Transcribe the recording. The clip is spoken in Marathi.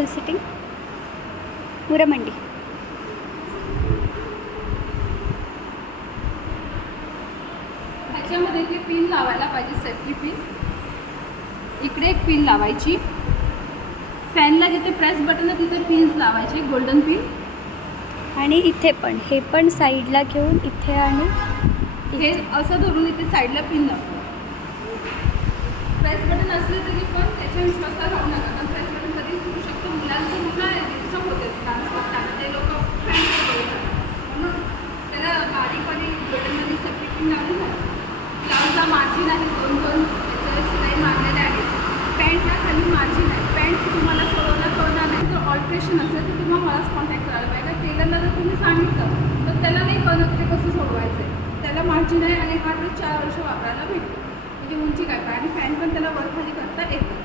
फुल सिटिंग मुरामंडी. ह्याच्यामध्ये इथे पिन लावायला पाहिजे, सेफ्टी पिन. इकडे एक पिन लावायची. फॅनला जिथे प्रेस बटन आहे तिथे पिन्स लावायचे, गोल्डन पिन. आणि इथे पण हे पण साईडला घेऊन इथे आणि हे असं धरून इथे साईडला पिन लावतो. प्रेस बटन असले तरी पण त्याच्या विश्वासाला राहू नका, कारण प्रेस बटन कधी सुरू शकतो. मुलांचं मुलं डिस्टर्ब होते डान्स करताना, ते लोक फॅन करतात. म्हणून त्याला बारीकपणे बटनमध्ये सेफ्टी पिन लावली जाते. ब्लाऊजला मार्जिन आहे, 2-2 याच्यावर शिलाई मारलेल्या आहेत. पॅन्टला खाली मार्जिन आहे. पॅन्ट तुम्हाला कळणार नाही. जर ऑल्ट्रेशन असेल तर तुम्हाला मलाच कॉन्टॅक्ट करायला पाहिजे. टेलरला जर तुम्ही सांगितलं तर त्याला नाही कळत ते कसं सोडवायचं आहे. त्याला मार्जिन आहे आणि हा ड्रेस 4 वर्ष वापरायला भेटतो. म्हणजे उंची काय आणि फॅन पण त्याला वर खाली करता येतं.